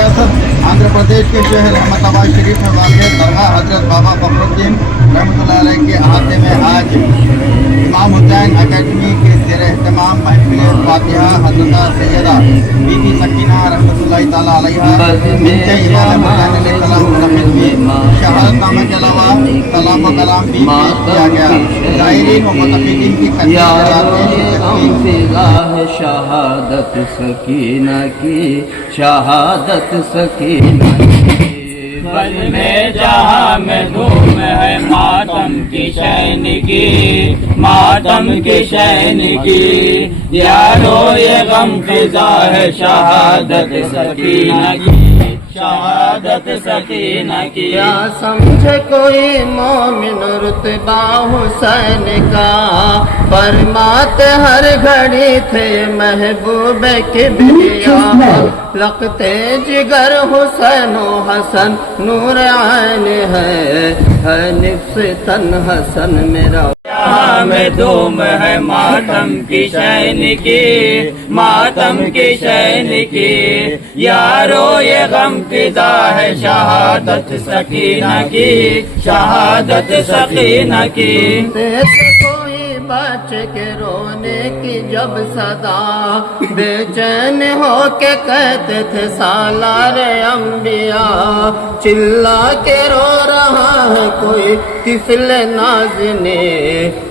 रियासत आंध्र प्रदेश के शहर अहमदाबाद शरीफ में वाक़ दरगाह हजरत बाबा फखरुद्दीन रहमतुल्लाह अलैह के अहाते में आज इमाम हुसैन अकेडमी के ज़ेर एहतमाम महफिल फातिहा हज़रत सैयदा बीबी सकीना रहमतुल्लाह ताला अलैहा बिन्ते इमाम हुसैन अलैहिस्सलाम की शहादत नामा के अलावा सलाम व कलाम भी पेश किया गया। ज़ाहिरीन व मुतक़िदीन की शहादत सकीना की शहादत सकीना बल में जहाँ में धूम है मातम की शैन की मातम की शैन की यारो ये गम फिजा है शहादत सकीना की शहादत सकीना की। क्या समझे कोई मोमिन रुतबा हुसैन का फरमाते हर घड़ी थे महबूब किबरिया लगते जिगर हुसैन हसन नूर आन है निफ्स तन हसन मेरा में धूम है मातम की शैन की मातम की शैन की यारो ये गम फिदा है शहादत सकीना की शहादत सकीना की। कोई बच्चे के रोने की जब सदा बेचैन हो के कहते थे सालार अंबिया चिल्ला के रो रहा है कोई तिफल नाज़ने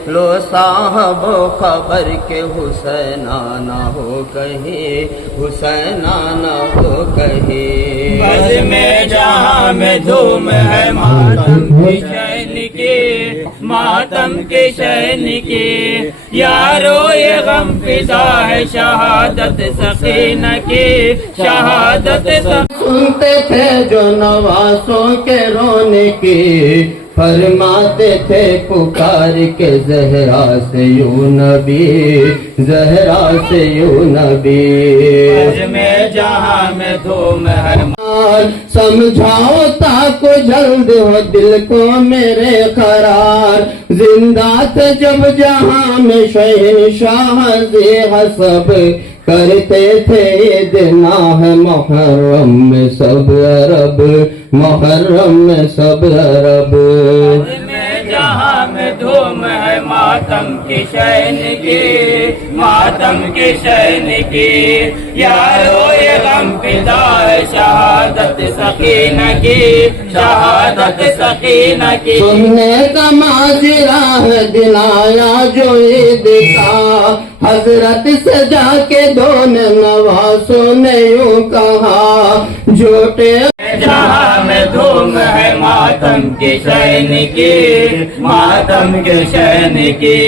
लो साहबो खबर के हुसैना ना हो कहीं हुसैना ना हो कहीं। बस में जहाँ में धूम है मातम की शैन की मातम की शैन की यारो ये गम फिजा है शहादत सकीना की शहादत। सुनते थे जो नवासों के रोने की फरमाते थे पुकार के ज़हरा से यूं नबी ज़हरा से यूं नबी में जहाँ में धूम है समझाओ ताको जल्द हो दिल को मेरे करार जिंदा थे जब जहाँ में शहंशाह हसब करते थे इदना है मुहर्रम में सब अरब मुहर्रम में सब अरब में जहाँ में धूम है मातम की शैन की मातम की शैन की यारो ये गम फिदा है शहादत सकीना की शहादत सकीना की। सुनने का माजरा है दिलाया जो ईद का हजरत से जाके दोनों नवासों ने यूं कहा झूठे जहाँ में धूम है मातम की शैन की मातम की शैन की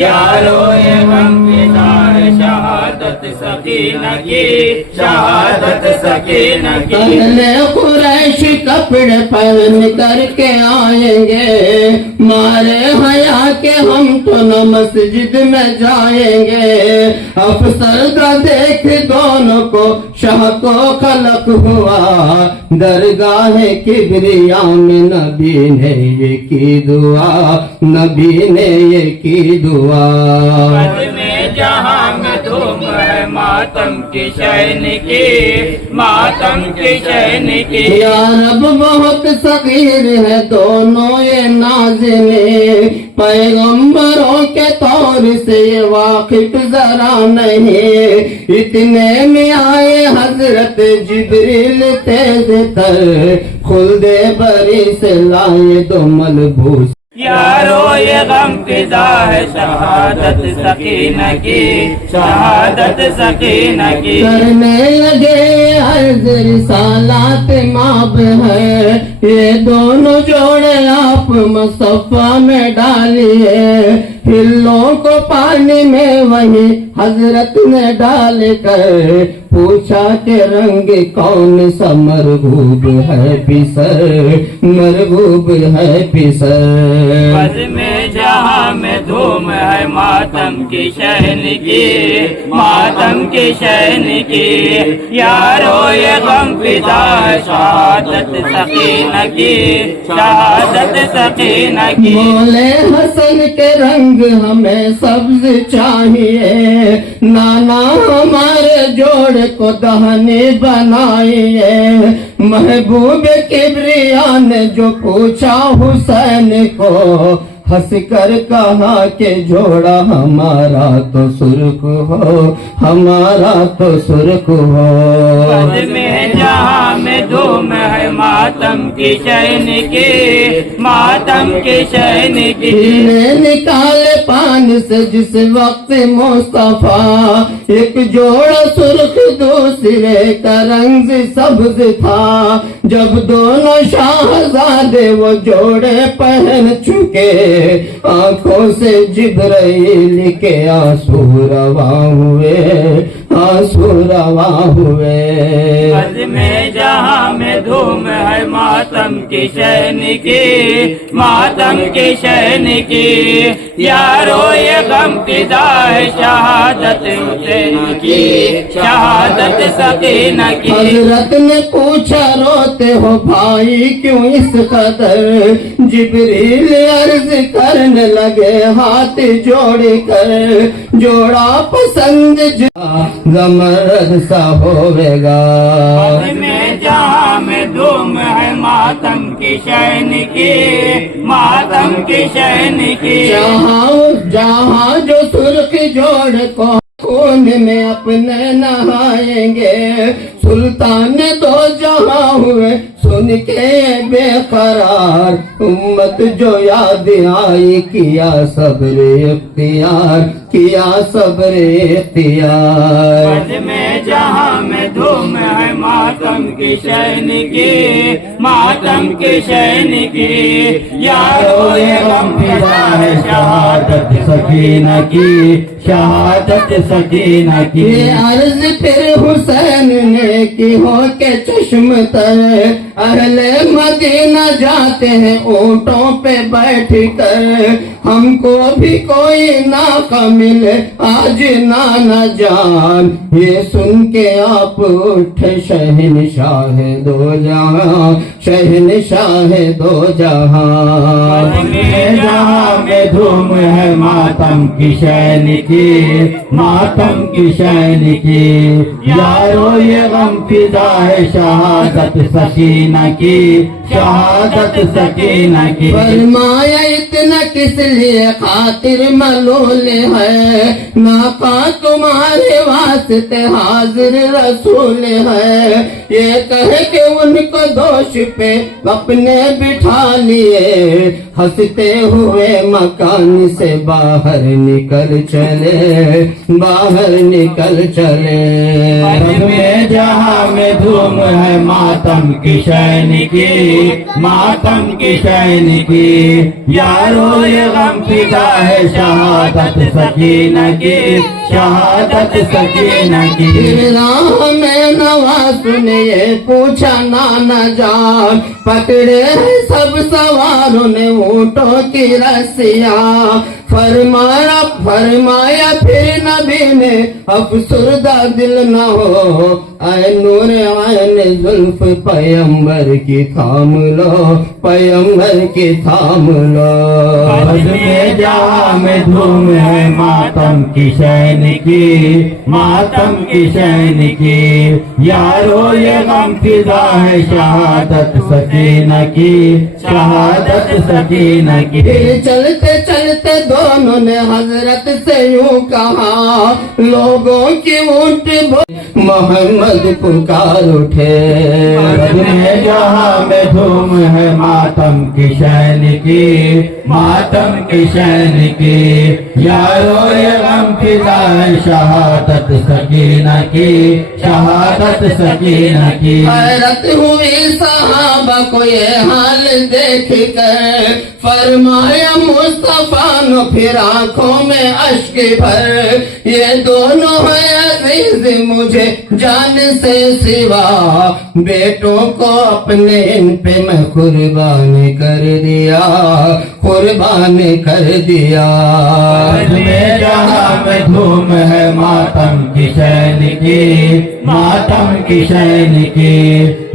यारो ये गम फिदा है शहादत सकीना की शहादत सकीना की। पहले कुरैश कपड़े पहन करके आएंगे मारे हया के हम तो न मस्जिद में जाएंगे अफसर का देख दोनों को शाह को खलक हुआ दरगाह किबरिया में नबी ने ये की दुआ नबी ने ये की दुआ। में जहाँ में धूम है मातम की शैन की मातम की शैन की या रब बहुत सगीर है दोनों ये नाज़िने पैगंबरों के तौर से ये वाकिफ जरा नहीं इतने में आए हजरत जिब्रील तेज तर खुल्दे बरी से लाए दो मलबूस यारो ये गम फिदा है शहादत सकीना की शहादत सकीना की। करने लगे अर्ज़ रिसालत माब है ये दोनों जोड़े आप मुसफ़ा में डालिए हिल्लों को पानी में वही हजरत ने डाल कर पूछा के रंग कौन सा मरगूब है पिसर मरगूब है पिसर। बस में जहाँ में धूम है मातम की शैन की मातम की शैन की यारो ये गम फिदा है शहादत सकीना की शहादत सकीना की। बोले हसन के रंग हमें सब्ज चाहिए नाना हमारे जोड़ को दहनी बनाइए محبوب کبریا نے جو پوچھا حسین کو ہنس کر کہا کہ جوڑا ہمارا تو سرخ ہو، ہمارا تو سرخ ہو۔ بد میں جہاں میں دھوم ہے ماتم کی شہن کی، ماتم کی شہن کی۔ نے نکالے پان سے جس وقت مصطفیٰ، ایک جوڑا سرخ دوسرے کا رنگ سبز تھا، جب دونوں شاہزادے وہ جوڑے پہن چکے، آنکھوں سے جبرائیل کے آنسو رواں ہوئے، آنسو رواں ہوئے۔ بد میں جہاں میں دھوم ہے ماتم کی شہن کی، ماتم کی شہن کی۔ یارو یہ غم فدا ہے شہادت حسین کی، شہادت سکینہ کی۔ حضرت نے پوچھا روتے ہو بھائی کیوں اس قدر، جبریل عرض کرنے لگے ہاتھ جوڑ کر، جوڑا پسند زمرد سا ہوئے گا۔ بد میں جہاں میں دھوم ہے ماتم کی شہن کی، ماتم کی شہن کی۔ جہاں جو سرخ جوڑ کو خون میں اپنے نہائیں گے، سلطان دو جہاں ہوئے سن کے بے قرار، امت جو یاد آئی کیا صبر اختیار، کیا صبر اختیار۔ بد میں جہاں میں دھوم ہے ماتم کی شہن کی، ماتم کی شہن کی۔ یارو یہ غم فدا ہے شہادت سکینہ کی، شہادت سکینہ کی۔ یہ عرض پھر حسین نے کی ہو کے چشم تر، اہل مدینہ جاتے ہیں اونٹوں پہ بیٹھ کر، ہم کو بھی کوئی ناقہ ملے آج نانا جان، یہ سن کے آپ اٹھے شہنشاہ دو جہاں، شہنشاہ دو جہاں۔ جہاں میں دھوم ہے ماتم کی شہن کی، ماتم کی شہن کی۔ یارو یہ غم فدا ہے شہادت سکینہ کی، شہادت سکینہ کی۔ فرمایا اتنا کس لیے خاطر ملول ہے، ناقا تمہارے واسطے حاضر رسول ہے، یہ کہہ کے ان کو دوش پہ اپنے بٹھا لیے، ہنستے ہوئے مکان سے باہر نکل چلے، باہر نکل چلے۔ بد میں جہاں میں دھوم ہے ماتم کی شہن کی، ماتم کی شہن کی۔ یارو یہ غم فدا ہے شہادت سکینہ کی، شہادت سکینہ کی۔ پھر راہ میں نواز نے یہ پوچھا نانا جان، پکڑے ہیں سب سواروں نے اونٹوں کی رسیاں، فرمایا پھر نبی نے افسردہ دل نہ ہو، اے نور عین زلف پیمبر کی تھام لو، پیمبر کی تھام لو۔ بد میں جہاں میں دھوم ہے ماتم کی شہن کی، ماتم کی شہن کی۔ یارو یہ غم فدا ہے شہادت سکینہ کی، شہادت سکینہ کی۔ پھر چلتے چلتے دونوں نے حضرت سے یوں کہا، لوگوں کی اونٹ محمد پکار اٹھے۔ بد میں جہاں میں دھوم ہے ماتم کی شہن کی، ماتم کی شہن کی۔ یارو یہ غم فدا ہے شہادت سکینہ کی، شہادت سکینہ کی۔ حیرت ہوئی صحابہ کو یہ حال دیکھ کر، فرمایا مصطفیٰ نو پھر آنکھوں میں اشک بھر، یہ دونوں ہیں عزیز مجھے جان سے سوا، بیٹوں کو اپنے ان پہ میں قربان کر دیا، قربان کر دیا۔ بد میں جہاں میں دھوم ہے ماتم کی شہن کی، मातम की शैन की,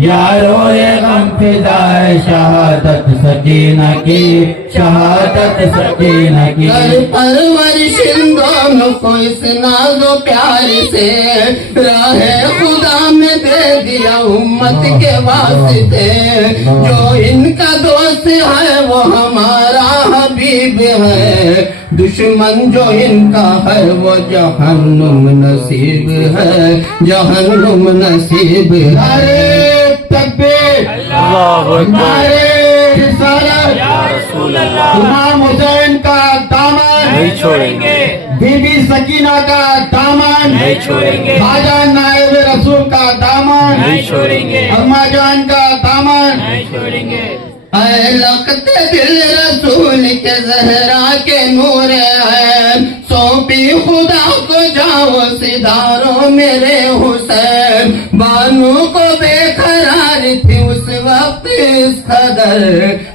यारो ये गम फिदाए शहादत सकीना की, शहादत सकीना की। कर परवरिश इन दोनों को इस नाज़ो प्यार से, राह खुदा में दे दिया उम्मत के वास्ते। जो इनका दोस्त है वो हमारा हबीब है, दुश्मन जो इनका है वो जहन्नुम नसीब है, जहन्नुम नसीब है। नारे तकबीर, नारे रिसालत, इमाम हुसैन का दामन नहीं छोड़ेंगे, बीबी सकीना का दामन नहीं छोड़ेंगे, ख्वाजा नायब रसूल का दामन, नहीं छोड़ेंगे, अम्मा जान का दामन। नहीं छोड़ेंगे। ऐ लखते दिल रसूल के जहरा के नूर है, सौंपी खुदा को जाओ सिदारो मेरे हुसैन। बानू को बेकरार थी उस वक्त इस कदर,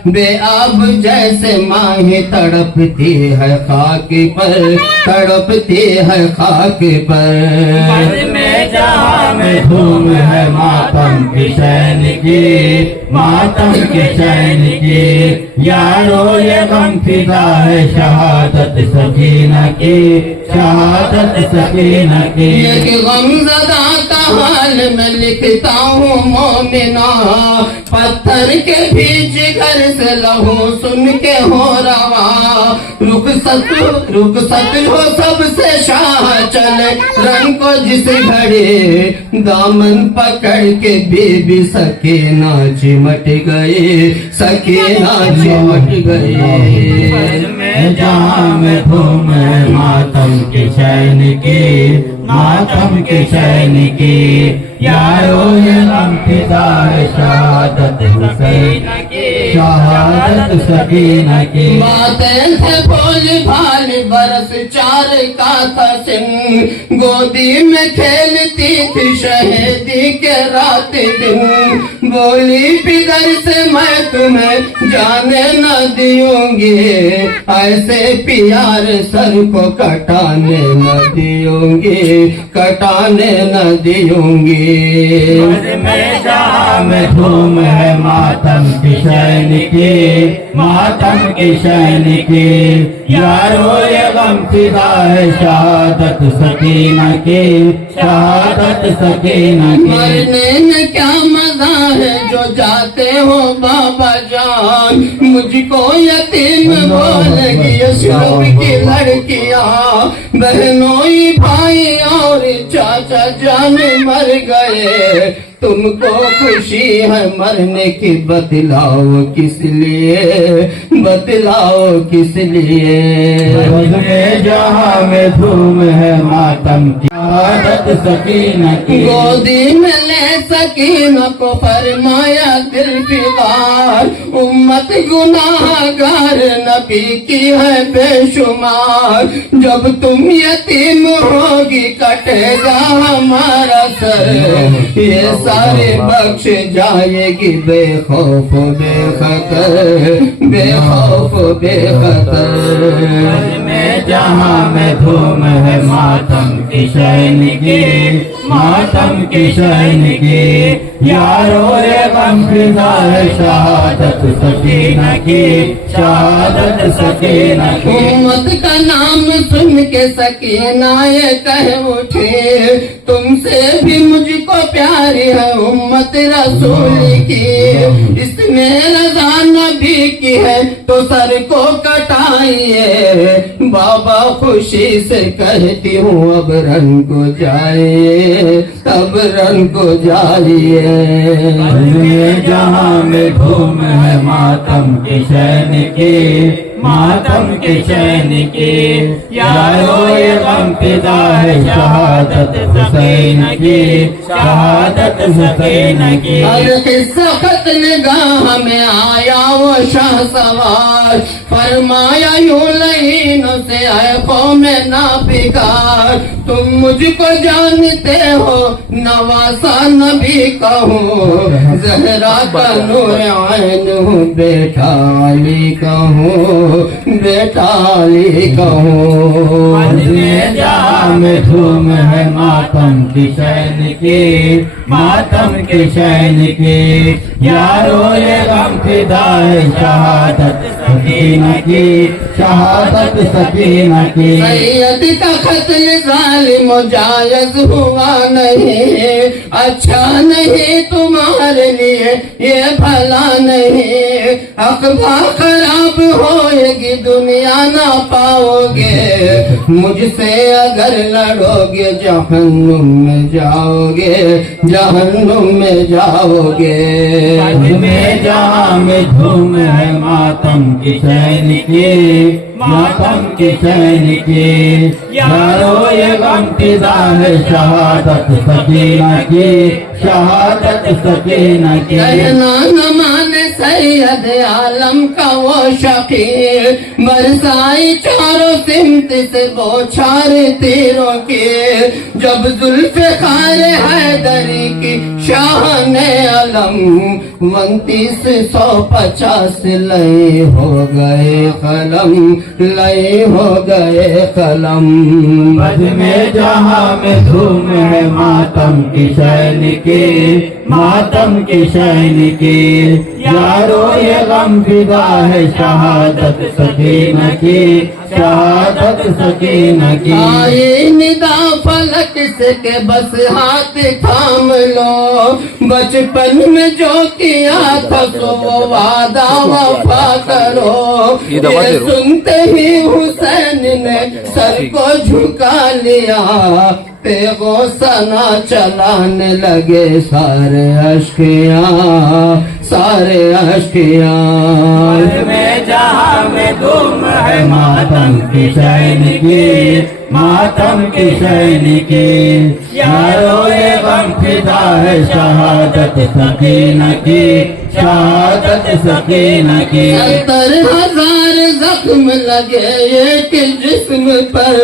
बेआब जैसे माही तड़पती है खाक पर, तड़पती है खाक पर। बद में जहाँ में धूम है मातम की शैन की, मातम की शैन की, यारो ये गम फिदा है शहादत सकीना की, शहादत सकीना की। एक गमज़दा का हाल मैं लिखता हूँ मोमिना, पत्थर के बीच घर से लहू सुन के हो रवा। रुखसत हो सबसे शाह चले रंग को जिस घड़ी, दामन पकड़ के बीबी सकीना चिमट गई, सकीना चिमट गई। मैं जहाँ में धूम है मातम की शैन की, मातम की शैन की, यारो ये गम फिदा है शहादत सकीना की, शहादत सकीना की। बातें थे भोली भाली बरस चार का था सिंह, गोदी में खेलती थी शहीदी के रात दिन। बोली पिगर से मैं तुम्हें जाने न दूंगी, ऐसे प्यार सर को कटाने न दूंगी, कटाने न दूंगी। बद में जहाँ में धूम है मातम की शैन की, मातम की शैन की, यारो ये गम फिदा है शहादत सकीना की, शहादत सकीना की। मरने में क्या मजा है जो जाते हो बाबा जान, मुझको यतीम बोलेगी अशरफ की लड़कियां। बहनोई भाई और चाचा जान मर गए, तुमको खुशी है मरने की, बतलाओ किस लिए, बतलाओ किस लिए। बद में जहाँ में धूम है मातम की शहादत सकीना की, गोदी में ले सकीना को फरमाया दिल फिगार। उम्मत गुनाहगार नबी की है बेशुमार, जब तुम यतीम होगी कटेगा हमारा सर। ये सारे बख्श जाएगी बेखौफ बेखतर, बेखौफ बेखतर। बद में जहाँ में धूम है मातम की शैन की, मातम की शैन की, यारो ये गम फिदा है शहादत सकीना की, शहादत सकीना की। उम्मत का नाम सुन के सकीना ये कह उठे, तुमसे भी मुझको प्यारी है उम्मत रसूल की। इसमें रज़ा नबी की है तो सर को कटाइए, बाबा खुशी से कहती हूँ अब रन को जाइए, अब रन को जाइए। जहाँ में धूम है मातम की शैन की, मातम की शैन की, यारो ये गम फिदा है शहादत सकीना की, शहादत सकीना की। सख्त निगाह में आया वो शाह सवार, فرمایا یوں لعینوں سے اے قوم نابکار تم مجھ کو جانتے ہو نواسا نبی کا ہوں زہرا کا نور عین ہوں بیٹا علی کا ہوں بیٹا علی کا ہوں جہاں میں دھوم ہے ماتم کی شین کی ماتم کی شین کی یارو یہ غم فدا ہے شہادت سکینہ کی شہادت سکینہ کی سید کا قتل ظالم و جائز ہوا نہیں اچھا نہیں تمہارے لیے یہ بھلا نہیں اقبا خراب ہوئے گی دنیا نہ پاؤ گے مجھ سے اگر لڑو گے جہنم میں جاؤ گے جہنم میں جاؤ گے میں جہاں میں دھوم ہے ماتم کی شین کی ماتم کی شین کی یارو یہ غم فدا ہے شہادت سکینہ کی شہادت سکینہ کی کہنا نہ مانے سید عالم کا وہ شقیر برسائی چاروں سمت سے بوچھار تیروں کی جب ذوالفقار حیدری کی شاہن علم 2950 لئے ہو گئے قلم لئے ہو گئے قلم بد میں جہاں میں دھوم ہے ماتم کی شین کی ماتم کی شین کی یارو یہ غم فدا ہے شہادت سکینہ کی شہادت سکینہ کی آئی ندا فلک سے کہ بس ہاتھ تھام لو بچپن میں جو کیا تھا تو وہ وعدہ وفا کرو یہ سنتے ہی حسین نے سر کو جھکا لیا پیغو سنا چلانے لگے سارے اشکیاں سارے اشکیاں میں جہاں میں دھوم ہے ماتم کی شین کی ماتم کی شین کی یارو یہ غم فدا ہے شہادت سکینہ کی شہادت سکینہ کی 70,000 زخم لگے ایک جسم پر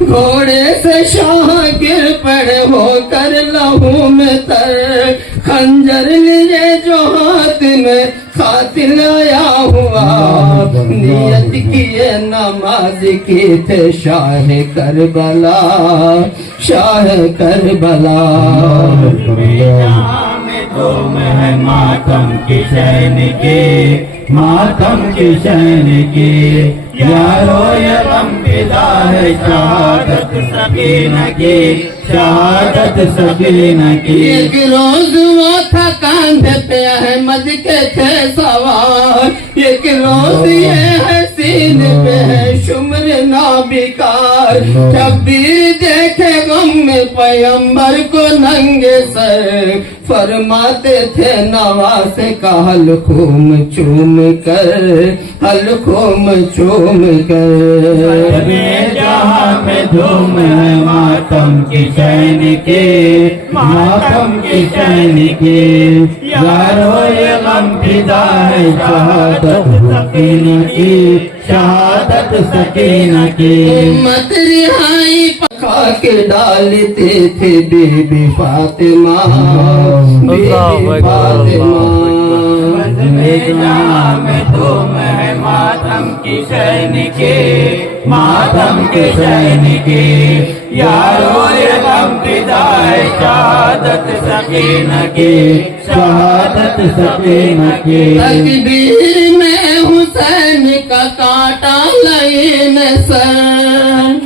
گھوڑے سے شاہ گر پڑے ہو کر لہو میں تر خنجر لیے جو ہاتھ میں قاتل آیا ہوا نیت کیے نماز کی تھے شاہ کربلا شاہ کربلا دھوم ہے ماتم کی شین کی ماتم کی شین کی یارو یہ غم فدا ہے شہادت سکینہ کی شہادت سکینہ کی ایک روز وہ تھا کاندھے پہ احمد کے تھے سوار ایک روز یہ ہے سینے پہ ہے شمر نابکار شبیر دیکھے غم میں پیمبر کو ننگے سر فرماتے تھے نواز کا حلقوم چوم کر حلقوم چوم کر جہاں میں دھوم ہے ماتم کی شین کی ماتم کی شین کی یارو یہ غم فدا ہے شہادت سکینہ کی شہادت سکینہ کی امت رہائی پکا کے ڈالتے تھے بی بی فاطمہ بی بی فاطمہ جہاں میں دھوم ہے ماتم کی شین کی ماتم کی شین کی یارو یہ غم فدا ہے شہادت سکینہ کی شہادت سکینہ کی تکبیر میں حسین کا کاٹا لئین سر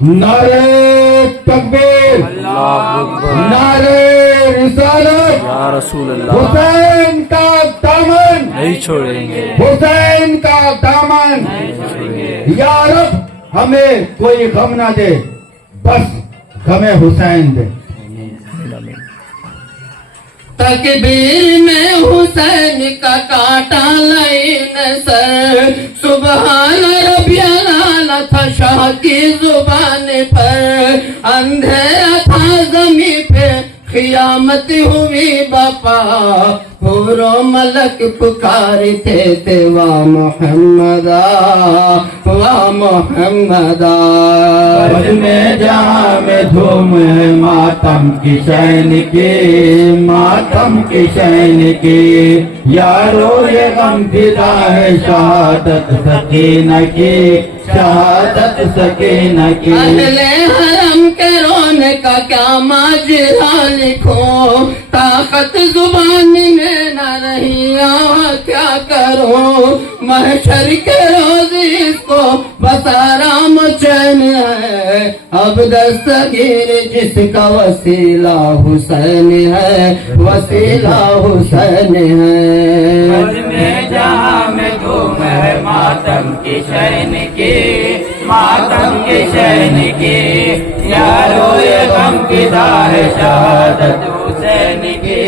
نعرہ تکبیر نعرہ رسالت یا رسول اللہ حسین کا دامن نہیں چھوڑیں گے حسین کا دامن یا رب ہمیں کوئی غم نہ دے بس غم حسین دے تکبیر میں حسین کا کاٹا لئین سر سبحان ربی اعلیٰ تھا شاہ کی زبان پر اندھیرا تھا زمین پہ قیامت ہوئی بپا हुरो मलक पुकारते थे वाह मोहम्मदा वाह मोहम्मदा। बज में जहाँ में धूम है मातम की शैन की, मातम की शैन की। यारो ये गम फिदा है शहादत सकीना की, शहादत सकीना की। अहले हरम के रोने का क्या माजरा लिखो, ताकत जुबानी में न रही क्या करो। महशर के रोज इसको बस आराम चैन है, अब दस्तगीर जिसका वसीला हुसैन है, वसीला हुसैन है। बज में जहाँ में धूम है मातम की शैन की, मातम की शैन की। यारो ये गम फिदा है शहादत हुसैन की,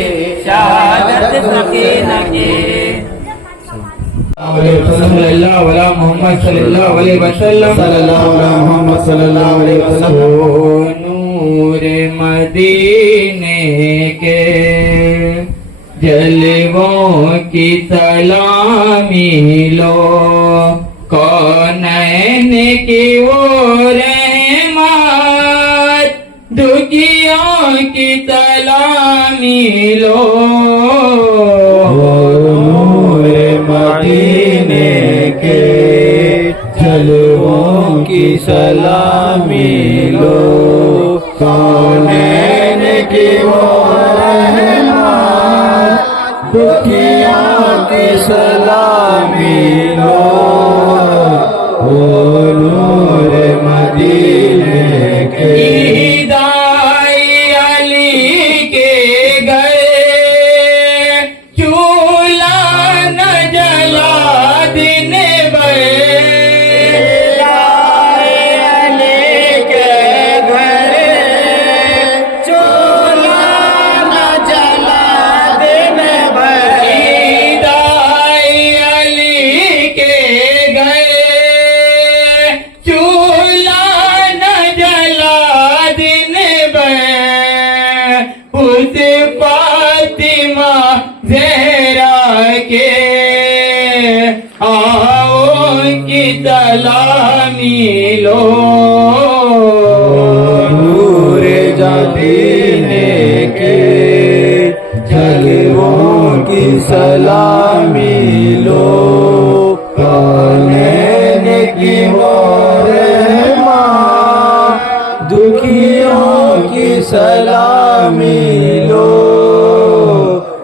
शहादत सकीना की। सल्लल्लाहु अलैहि मोहम्मद सल्लल्लाहु अलैहि वसल्लम, सल्लल्लाहु अलैहि मोहम्मद सल्लल्लाहु अलैहि वसल्लम। ओ नूर मदीने के जलवों की सलामी लो, कौनैन की वो रहमत दुखियों की सलामी लो। मदीने के जलवों की सलामी लो, कौनैन की वो रहमत दुखियों की सलामी लो। ओ नूर मदीने के ईदाई अली के घर चूल्हा न जला दिन भर। अली के घर चूल्हा न जला दिन भर। ईदाई अली के घर चूल्हा न जला दिन भर। उस फातिमा ज़हरा के आओ की सलामी लो। नूर मदीने के जलवों की सलामी लो, कौनैन की वो रहमत दुखियों की सलामी लो।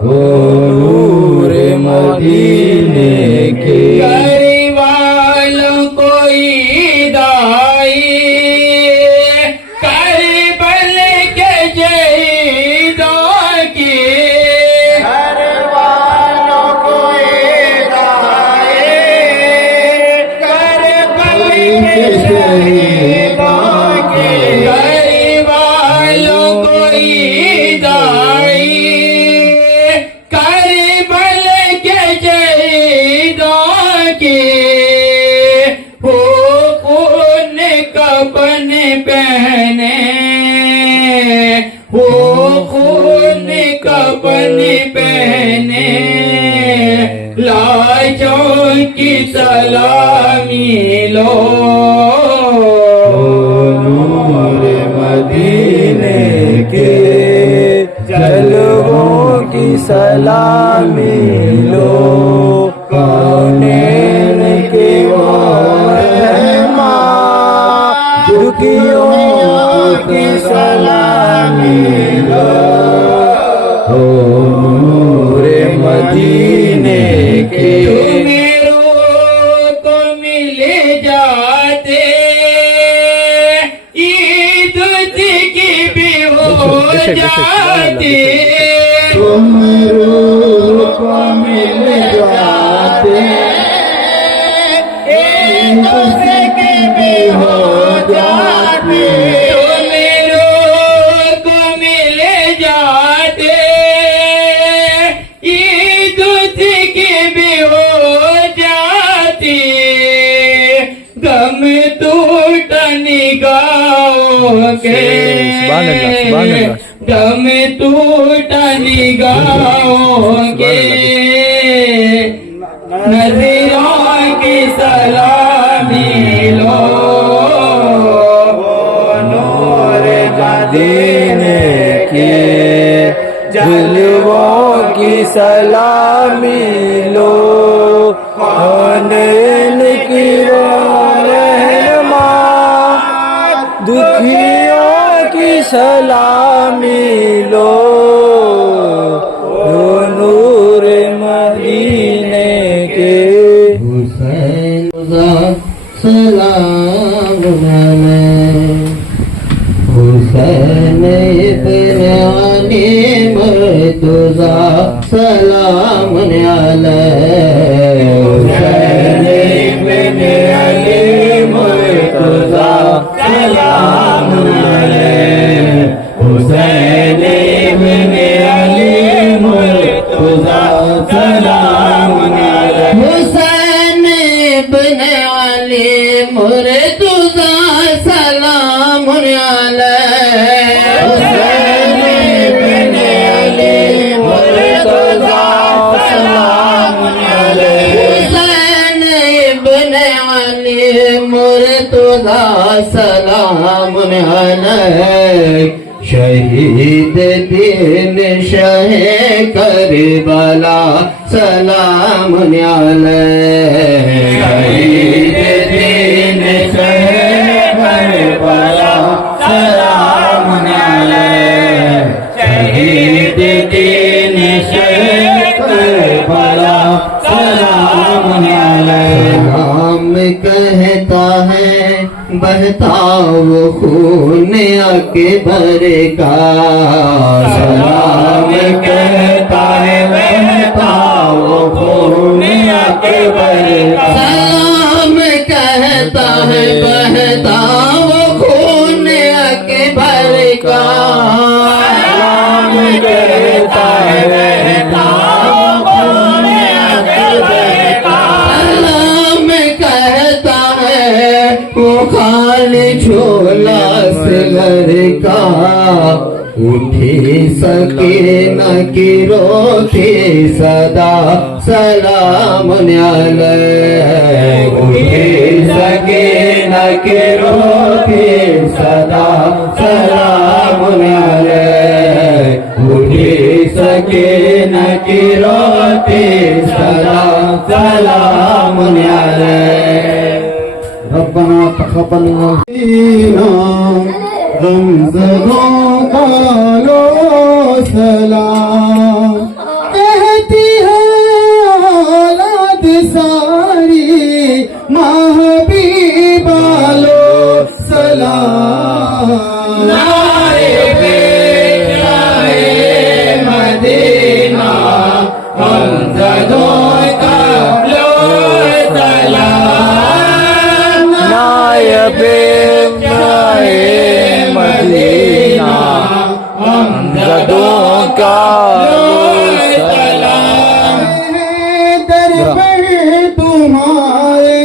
ओ नूर मदीने के गरीब वालों को ईदाई करबल के शहीदों की। घर वालों को ईदाई करबल के शहीदों की। गरीब वालों को ईदाई करबल के शहीदों की। वो खून कफन पहने, वो खून कफन पहने, लाशों की सलामी लो। नूर मदीने के जलवों की सलामी लो, कौनैन की वो रहमत दुखियों की सलामी लो। ओ नूर मदीने के मेरों को मिल जाते ईद की भी हो जाती। तुम रूह को मिल जाते एक दूसरे के भी हो जाते। तुम मेरों को मिल जाते ईद की भी हो जाती। गम टूट निगाहों के, दम टूटा निगाहों के नजरों की सलामी लो नूर मदीने के जलवों की सलामी लो नैन की रहनुमा दुखियों की सलामी लो नूर मदीने के हुसैन सलाम अलैहि हुसैन इब्न अली मुर्तज़ा सलाम अलैहि हुसैन इब्न अली मुर्तज़ा सलाम अलैहि हुसैन इब्न अली मुर्तज़ा सलाम अलैहि हुसैन इब्न अली मुर्तज़ा सलाम अलैहि हुसैन इब्न अली मुर्तज़ा सलाम अलैहि हुसैन इब्न अली मुर्तज़ा सलाम अलैहि शहीद दीन शह करबला सलाम अलैहि शहीद दीन शह करबला सलाम अलैहि शहीद दीन शह करबला सलाम अलैहि नाम कहता है बहता वो खून अकबर का सलाम कहता है बहता वो खून अकबर का सलाम कहता है बहता वो खून अकबर का सलाम कहता है बहता वो खून अकबर का सलाम कहता है वो खाली झोला से लड़का उठी सके न की रोती सदा सलाम अलैहि उठी सके न की रोती सदा सलाम अलैहि उठी सके न की रोती सदा सलाम अलैहि ربنا تقبل منا غمزدوں کا لو سلام کہتی ہے اولاد ساری محبوبہ لو سلام نائب شاہ مدینہ غمزدوں کا لو سلام نائب شاہ مدینہ غمزدوں کا سلام در پر تمہارے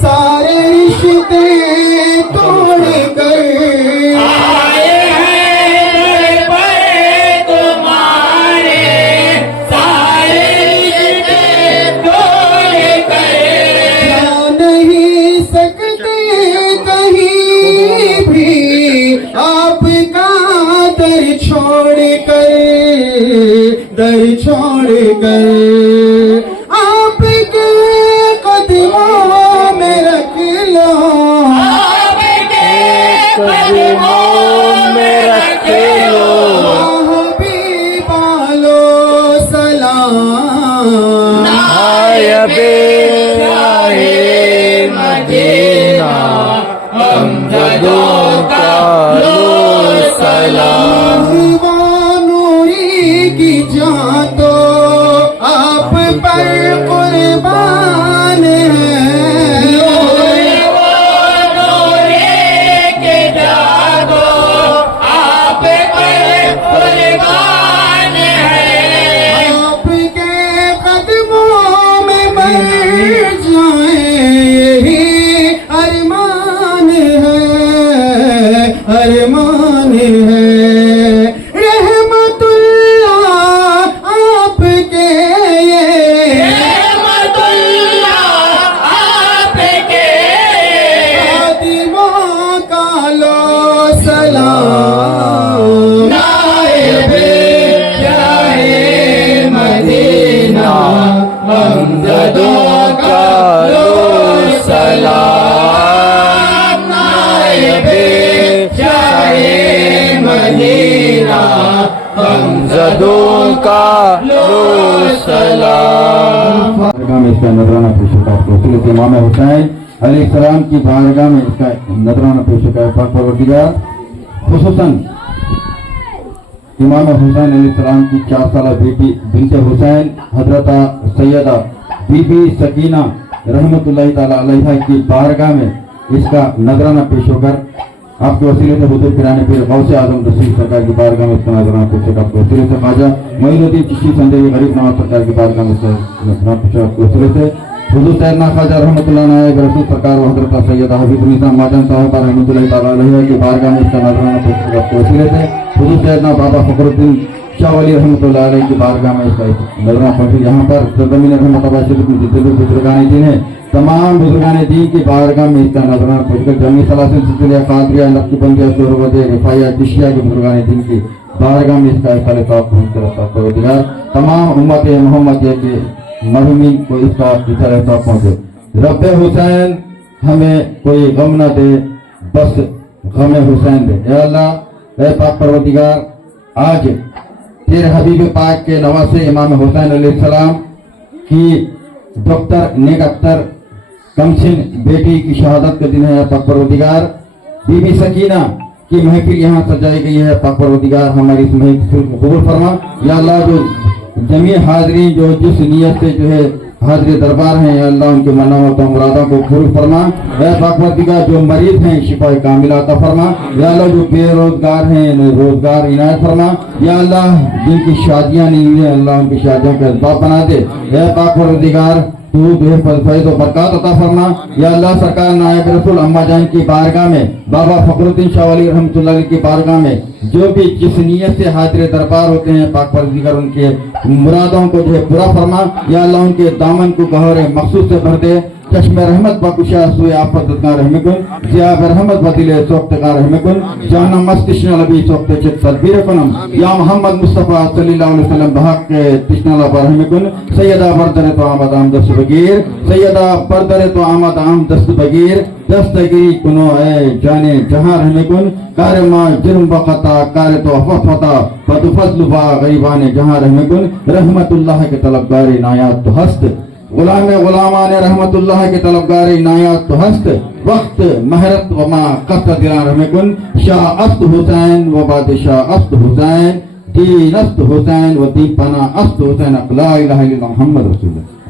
سارے رشتے توڑ کر آئے ہیں در پر تمہارے سارے رشتے توڑ کر جا نہیں سکتے کہیں بھی آپ کا در چھوڑ کر آپ کے قدموں میں رکھ لو آپ کے قدموں میں رکھ لو حبیبہ لو سلام نائب شاہ مدینہ غمزدوں کا لو سلام نوری کی جان تو آپ پر قربان ہے آپ پر قربان ہے آپ کے قدموں میں का सलाम। बारगाह में इसका नजराना पेश होगा आपको वसीले से इमाम हुसैन अलैहिस्सलाम की बारगाह में इसका नजराना पेश होगा पाक परवरदिगार खुसूसन इमाम हुसैन अलैहिस्सलाम की 4 साल बेटी बिनते हुसैन हजरत सैयदा बीबी सकीना रहमतुल्लाहि ताला अलैहा की बारगाह में इसका नजराना पेश होकर आपके वसीले से हुजूर पिराने पीर गौसे आजम रसूल सरकार की बारगाह में इसका नजराना पेश होगा आपके वसीले से ख्वाजा मोइनुद्दीन चिश्ती संदेही गरीब नवाज सरकार की बारगाह में इसका नजराना पेश होगा आपके वसीले से हुजूर सैयदना ख्वाजा रहमतुल्लाह नायब रसूल सरकार व हजरत सैयदा हबीबुन्निसा माजन साहिबा रहमतुल्लाहि ताला अलैहा की बारगाह में इसका नजराना पेश होगा आपके वसीले से हुजूर सैयदना बाबा फखरुद्दीन शाह वली रहमतुल्लाह अलैहि की बारगाह में इसका नजराना पेश यहाँ पर ज़मीन रहमत शरीफ में जितने भी बुजुर्गान दीन है तमाम बुजुर्गान दीन की बारगाह में इसका नजराना पेश कर जमी सलासिल सिलसिला कादरिया नक्शबंदिया सुरवदे रिफाया चिश्तिया के बुजुर्गान दीन की बारगाह में इसका इसाले-ए-तौब पहुंचता परवरदिगार तमाम उम्मत मोहम्मदिया के मरहुमीन को इसका इसाले-ए-तौब पहुंचे। रब्बे हुसैन हमें कोई गम न दे बस गम हुसैन दे। या अल्लाह ए पाक परवरदिगार आज तेरे हबीब पाक के नवासे इमाम हुसैन अलैहिस्सलाम की डॉक्टर नेक अख्तर कमसिन बेटी की शहादत का दिन है पाक परवरदिगार बीबी सकीना की महफिल यहाँ सजाई गई है पाक परवरदिगार हमारी इस महफिल को कबूल फरमा। या अल्लाह जो जमी हाजरी जो जिस नियत से जो है हाजिर दरबार हैं या अल्लाह उनके मनावत मुरादों को पूरी फरमा। या पाक परवरदिगार जो मरीज हैं शिफा कामिला अता फरमा। या अल्लाह जो बेरोजगार हैं रोजगार इनायत फरमा। या अल्लाह जिनकी शादियां नहीं हुई अल्लाह उनकी शादियों के असबाब बना दे। या पाक परवरदिगार तू जो है फैज़ और बरकत अता फरमा। या अल्लाह सरकार नायब रसूल अम्मा जान की बारगाह में बाबा फखरुद्दीन शाह वली रहमतुल्लाह अलैह की बारगाह में जो भी जिस नियत से हाजिर दरबार होते हैं पाक परवरदिगार उनके मुरादों को जो है पूरा फरमा। या अल्लाह उनके दामन को गहरे मखसूस से भर दे। चश्मे रहमत बकुशा सुए आफत का रहमकुन जियाब रहमत बदिले सोक्त का रहमकुन जाना मस्तिश्न लबी सोक्त चित तदबीर कुनम या मोहम्मद मुस्तफा सल्लल्लाहु अलैहि वसल्लम बहक के तिश्नला पर रहमकुन सैयदा बरदर तो आमद आम दस्त बगीर सैयदा बरदर तो आमद आम दस्त बगीर दस्तगिरी कुनो ए जाने जहां रहमकुन कार मा जुर्म बखता कार तो अफफता फतफजल बा गरीबान जहां रहमकुन रहमतुल्लाह के तलबगार नायात तो हस्त गुलाम गुलामान रहमतुल्लाह के तलबगार नायात तो हस्त वक्त महरत व मा कस्त दिला रहमकुन शाह अस्त हुसैन व बादशाह अस्त हुसैन दीन अस्त हुसैन व दीन पना अस्त हुसैन ला इलाहा इल्लल्लाह मुहम्मद रसूलुल्लाह।